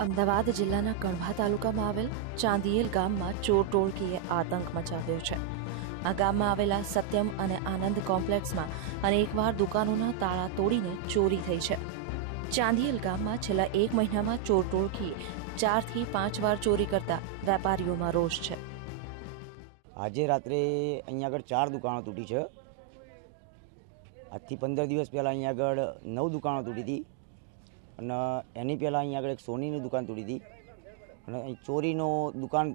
અમદાવાદ જિલ્લાના કણભા તાલુકામાં આવેલ ચાંદીયેલ ગામમાં ચોર ટોળકીએ આતંક મચાવ્યો છે. આ ગામમાં આવેલા સત્યમ અને આનંદ કોમ્પ્લેક્સમાં અનેકવાર દુકાનોના તાળા તોડીને ચોરી થઈ છે. ચાંદીયેલ ગામમાં છેલ્લા એક મહિનામાં ચોર ટોળકીએ ચારથી પાંચ વાર ચોરી કરતા વેપારીઓમાં રોષ છે. આજે રાત્રે અહીંયા આગળ ચાર દુકાનો તૂટી છે. આજથી પંદર દિવસ પહેલાં અહીંયા આગળ નવ દુકાનો તૂટી હતી. અને એની પહેલાં અહીંયા આગળ એક સોનીની દુકાન તોડી હતી. અને અહીં ચોરીનો દુકાન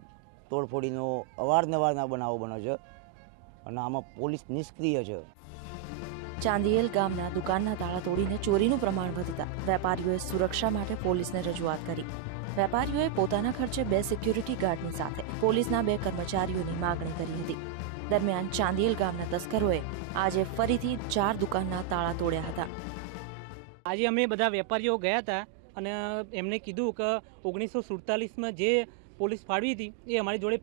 તોડફોડીનો અવારનવારના બનાવો બને છે અને આમાં પોલીસ નિષ્ક્રિય છે. ચાંદીયેલ ગામના દુકાનના તાળા તોડીને ચોરીનું પ્રમાણ વધતા વેપારીઓએ સુરક્ષા માટે પોલીસને રજૂઆત કરી. વેપારીઓએ પોતાના ખર્ચે બે સિક્યુરિટી ગાર્ડની સાથે પોલીસના બે કર્મચારીઓની માગણી કરી હતી. દરમિયાન ચાંદીયેલ ગામના તસ્કરોએ આજે ફરીથી ચાર દુકાનના તાળા તોડ્યા હતા. આજે અમે બધા વેપારીઓ ગયા હતા અને એમને કીધું કે ઓગણીસો સુડતાલીસમાં જે પોલીસ ફાળવી હતી, એ અમારી જોડે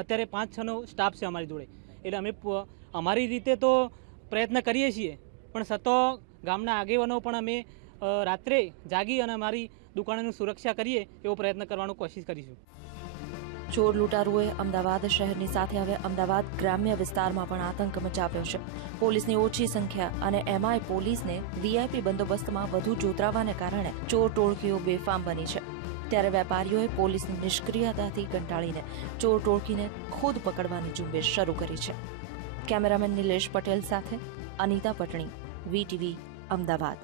અત્યારે પાંચ છનો સ્ટાફ છે અમારી જોડે. એટલે અમે અમારી રીતે તો પ્રયત્ન કરીએ છીએ, પણ સતો ગામના આગેવાનો પણ અમે રાત્રે જાગી અને અમારી દુકાનોની સુરક્ષા કરીએ એવો પ્રયત્ન કરવાનો કોશિશ કરીશું. ચોર લૂંટારુઓએ અમદાવાદ શહેરની સાથે હવે અમદાવાદ ગ્રામ્ય વિસ્તારમાં પણ આતંક મચાવ્યો છે. પોલીસની ઓછી સંખ્યા અને એમાંય પોલીસને વીઆઈપી બંદોબસ્તમાં વધુ જોતરાવાને કારણે ચોર ટોળકીઓ બેફામ બની છે. ત્યારે વેપારીઓએ પોલીસની નિષ્ક્રિયતાથી કંટાળીને ચોર ટોળકીને ખુદ પકડવાની ઝુંબેશ શરૂ કરી છે. કેમેરામેન નિલેશ પટેલ સાથે અનિતા પટણી, વીટીવી, અમદાવાદ.